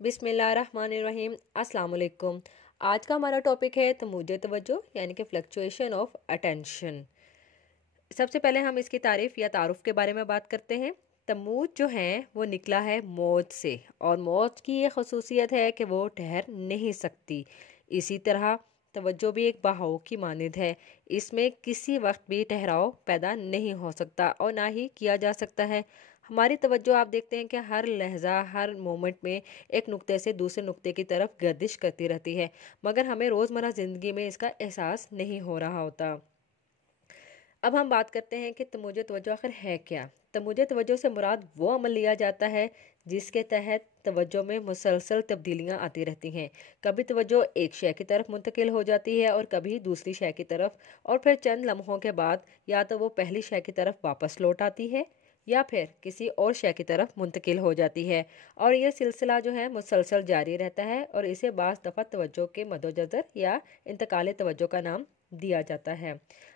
बिस्मिल्लाहिर्रहमानिर्रहीम। अस्सलाम वालेकुम। आज का हमारा टॉपिक है तमूजे तवज्जो यानी कि फ्लक्चुएशन ऑफ अटेंशन। सबसे पहले हम इसकी तारीफ़ या तारुफ के बारे में बात करते हैं। तमूज जो है वो निकला है मौज से, और मौज की ये खसूसियत है कि वो ठहर नहीं सकती। इसी तरह तवज्जो भी एक बहाव की मानद है। इसमें किसी वक्त भी ठहराव पैदा नहीं हो सकता और ना ही किया जा सकता है। हमारी तवज्जो आप देखते हैं कि हर लहजा हर मोमेंट में एक नुक्ते से दूसरे नुक्ते की तरफ गर्दिश करती रहती है, मगर हमें रोज़मर्रा ज़िंदगी में इसका एहसास नहीं हो रहा होता। अब हम बात करते हैं कि तमूजे तवज्जो आखिर है क्या। तमूजे तवज्जो से मुराद वो अमल लिया जाता है जिसके तहत तवज्जो में मुसलसल तब्दीलियां आती रहती हैं। कभी तवज्जो एक शय की तरफ मुंतकिल हो जाती है और कभी दूसरी शय की तरफ, और फिर चंद लम्हों के बाद या तो वो पहली शय की तरफ वापस लौट आती है या फिर किसी और शय की तरफ मुंतकिल हो जाती है। और ये सिलसिला जो है मुसलसल जारी रहता है और इसे बाज़ दफ़ा तवज्जो के मद्देनज़र या इंतकाल तवज्जो का नाम दिया जाता है।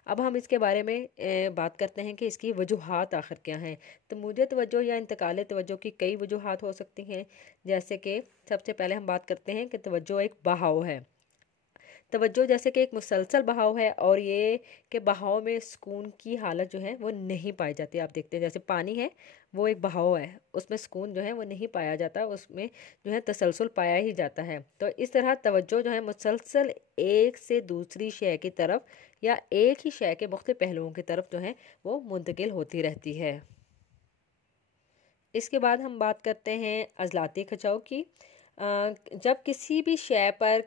अब हम इसके बारे में बात करते हैं कि इसकी वजूहात आखिर क्या हैं। तमूजे तवज्जो या इंतकाल तवज्जो की कई वजूहात हो सकती हैं। जैसे कि सबसे पहले हम बात करते हैं कि तवज्जो एक बहाव है। तवज्जो जैसे कि एक मुसलसल बहाव है और ये कि बहाव में सुकून की हालत जो है वो नहीं पाई जाती। आप देखते हैं जैसे पानी है, वो एक बहाव है, उसमें सुकून जो है वो नहीं पाया जाता, उसमें जो है तसलसल पाया ही जाता है। तो इस तरह तवज्जो जो है मुसलसल एक से दूसरी शय की तरफ या एक ही शय के मुख्तलिफ पहलुओं की तरफ जो है वो मुंतकिल होती रहती है। इसके बाद हम बात करते हैं अज़लाती खिंचाव की। जब किसी भी शय पर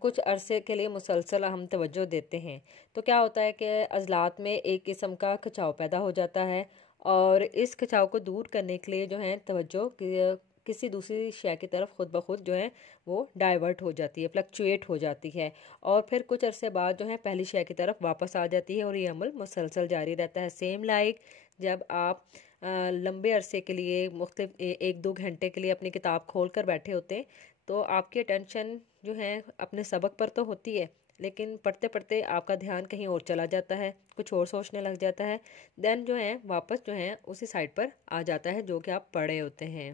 कुछ अरसे के लिए मुसलसल हम तवज्जो देते हैं तो क्या होता है कि अज़लात में एक किस्म का खिंचाव पैदा हो जाता है, और इस खिंचाव को दूर करने के लिए जो है तवज्जो किसी दूसरी शय की तरफ खुद ब खुद जो है वो डाइवर्ट हो जाती है, फ्लक्चुएट हो जाती है, और फिर कुछ अरसे बाद जो है पहली शय की तरफ वापस आ जाती है और ये अमल मुसलसल जारी रहता है। सेम लाइक जब आप लंबे अरसे के लिए मुख्तलिफ एक दो घंटे के लिए अपनी किताब खोल कर बैठे होते हैं तो आपकी अटेंशन जो है अपने सबक पर तो होती है, लेकिन पढ़ते पढ़ते आपका ध्यान कहीं और चला जाता है, कुछ और सोचने लग जाता है। देन जो है वापस जो है उसी साइड पर आ जाता है जो कि आप पढ़े होते हैं।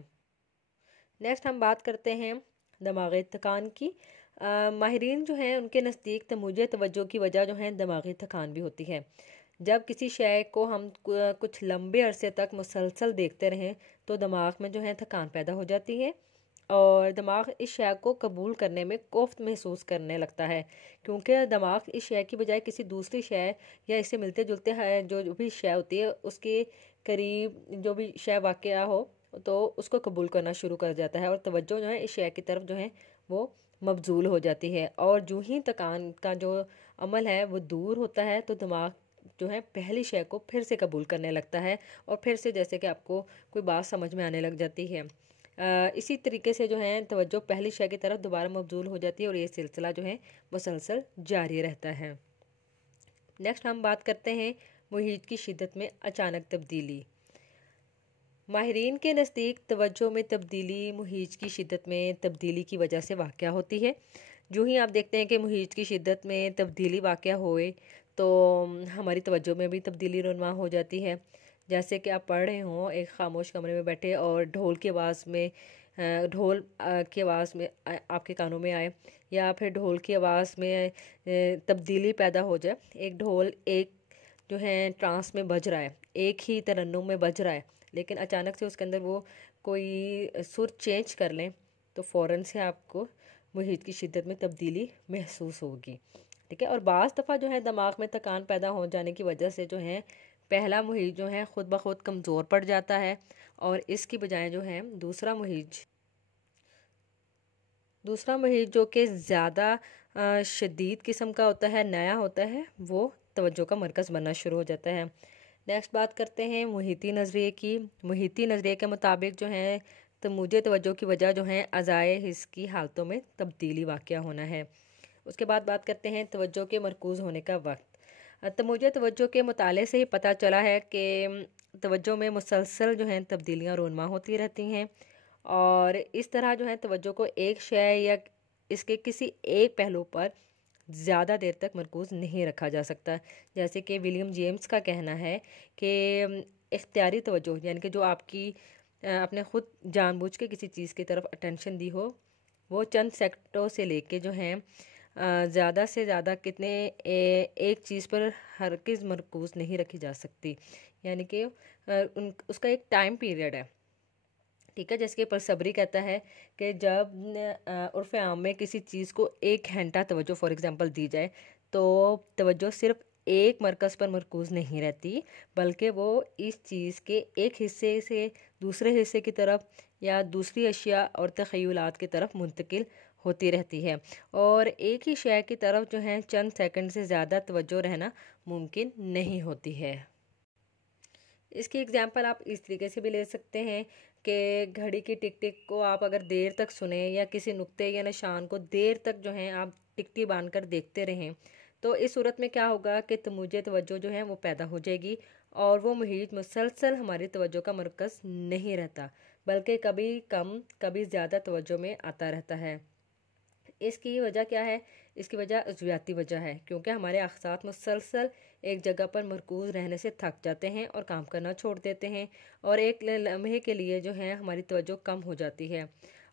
नेक्स्ट हम बात करते हैं दिमागी थकान की। माहिरीन जो हैं उनके नज़दीक तमूजे तवज्जो की वजह जो है दिमागी थकान भी होती है। जब किसी शय को हम कुछ लंबे अरसे तक मुसलसल देखते रहें तो दिमाग में जो है थकान पैदा हो जाती है और दिमाग इस शय को कबूल करने में कोफ्त महसूस करने लगता है, क्योंकि दिमाग इस शय की बजाय किसी दूसरी शय या इससे मिलते जुलते है जो भी शय होती है उसके करीब जो भी शय वाक़या हो तो उसको कबूल करना शुरू कर जाता है और तवज्जो जो है इस शय की तरफ जो है वो मबजूल हो जाती है। और जो ही थकान का जो अमल है वो दूर होता है तो दिमाग जो है पहली शय को फिर से कबूल करने लगता है और फिर से जैसे कि आपको कोई बात समझ में आने लग जाती है। इसी तरीके से जो है तवज्जो पहली शय की तरफ दोबारा मबजूल हो जाती है और ये सिलसिला जो है मुसलसल जारी रहता है। नेक्स्ट हम बात करते हैं मुहीत की शिद्दत में अचानक तब्दीली। माहिरीन के नज़दीक तवज्जो में तब्दीली मुहीत की शिद्दत में तब्दीली की वजह से वाक़या होती है। जो ही आप देखते हैं कि मुहीत की शिद्दत में तब्दीली वाक़या होए तो हमारी तवज्जो में भी तब्दीली रुन्मा हो जाती है। जैसे कि आप पढ़ रहे हों एक खामोश कमरे में बैठे और ढोल की आवाज़ में की आवाज़ में आपके कानों में आए, या फिर ढोल की आवाज़ में तब्दीली पैदा हो जाए। एक ढोल एक जो है ट्रांस में बज रहा है, एक ही तरन्नुम में बज रहा है, लेकिन अचानक से उसके अंदर वो कोई सुर चेंज कर लें तो फ़ौरन से आपको मुहीत की शिद्दत में तब्दीली महसूस होगी। ठीक है। और बाज़ दफ़ा जो है दिमाग में थकान पैदा हो जाने की वजह से जो है पहला मुहीत जो है ख़ुद ब खुद कमज़ोर पड़ जाता है और इसकी बजाय जो है दूसरा मुहीत जो कि ज़्यादा शदीद किस्म का होता है, नया होता है, वो तवज्जो का मरकज़ बनना शुरू हो जाता है। नेक्स्ट बात करते हैं मुहीती नज़रिए की। मुहीती नज़रिए के मुताबिक जो है तमूजे तवज्जो की वजह जो है अज़ाए हिस्स की हालतों में तब्दीली वाक़या होना है। उसके बाद बात करते हैं तवज्जो के मरकूज़ होने का वक्त। तमूजे तवज्जो के मुताले से ही पता चला है कि तवज्जो में मुसलसल जो हैं तब्दीलियाँ रूनमा होती रहती हैं और इस तरह जो है तवज्जो को एक शय या इसके किसी एक पहलू पर ज़्यादा देर तक मरकूज़ नहीं रखा जा सकता। जैसे कि विलियम जेम्स का कहना है कि इख्तियारी तवज्जो यानी कि जो आपकी اپنے خود جان بوجھ کے کسی چیز کی طرف اٹینشن دی ہو، وہ چند سیکنڈوں سے لے کے جو ہیں زیادہ سے زیادہ کتنے ایک چیز پر ہرگز مرکوز نہیں رکھی جا سکتی، یعنی کہ اس کا ایک ٹائم پیریڈ ہے، ٹھیک ہے۔ جیسے کہ پرصبری کہتا ہے کہ جب عرف عام میں کسی چیز کو 1 گھنٹہ توجہ فار ایگزامپل دی جائے تو توجہ صرف ایک مرکز پر مرکوز نہیں رہتی، بلکہ وہ اس چیز کے ایک حصے سے دوسرے حصے کی طرف یا دوسری اشیاء اور تخیلات کی طرف منتقل ہوتی رہتی ہے، اور ایک ہی شے کی طرف جو ہے چند سیکنڈ سے زیادہ توجہ رہنا ممکن نہیں ہوتی ہے۔ اس کی اگزامپل آپ اس طریقے سے بھی لے سکتے ہیں کہ گھڑی کی ٹک ٹک کو آپ اگر دیر تک سنیں یا کسی نقطے یا نشان کو دیر تک جو ہیں آپ ٹکٹی باندھ کر دیکھتے رہیں، تو اس صورت میں کیا ہوگا کہ مجھے توجہ جو ہے وہ پیدا ہو جائے گی، اور وہ محیط مسلسل ہماری توجہ کا مرکز نہیں رہتا، بلکہ کبھی کم کبھی زیادہ توجہ میں آتا رہتا ہے۔ اس کی وجہ کیا ہے؟ اس کی وجہ عضویاتی وجہ ہے، کیونکہ ہمارے اعصاب مسلسل ایک جگہ پر مرکوز رہنے سے تھک جاتے ہیں اور کام کرنا چھوڑ دیتے ہیں، اور ایک لمحے کے لیے جو ہے ہماری توجہ کم ہو جاتی ہے،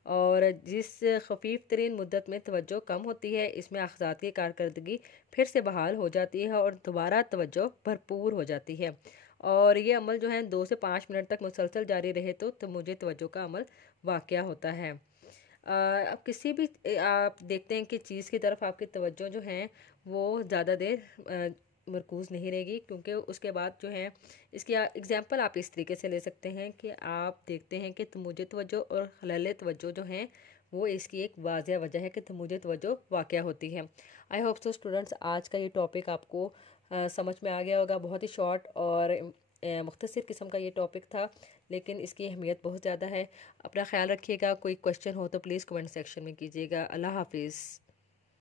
اور جس خفیف ترین مدت میں توجہ کم ہوتی ہے اس میں اعصاب کی کارکردگی پھر سے بحال ہو جاتی ہے اور دوبارہ توجہ بھرپور ہو جاتی ہے، اور یہ عمل جو ہے 2 سے 5 منٹ تک مسلسل جاری رہے تو مجھے توجہ کا عمل واقع ہوتا ہے۔ اب کسی بھی آپ دیکھتے ہیں کہ چیز کی طرف آپ کی توجہ جو ہے وہ زیادہ دیر مرکوز نہیں رہے گی، کیونکہ اس کے بعد جو ہے اس کی اگزامپل آپ اس طریقے سے لے سکتے ہیں کہ آپ دیکھتے ہیں کہ مجھے توجہ اور خلل توجہ جو ہیں وہ اس کی ایک واضح وجہ ہے کہ مجھے توجہ واقع ہوتی ہے۔ آئی ہوپ سو اسٹوڈنٹس آج کا یہ ٹاپک آپ کو سمجھ میں آ گیا ہوگا، بہت ہی شارٹ اور مختصر قسم کا یہ ٹاپک تھا، لیکن اس کی اہمیت بہت زیادہ ہے۔ اپنا خیال رکھیے گا، کوئی کویشچن ہو تو پلیز کمنٹ سیکشن میں کیجیے گا۔ اللہ حافظ۔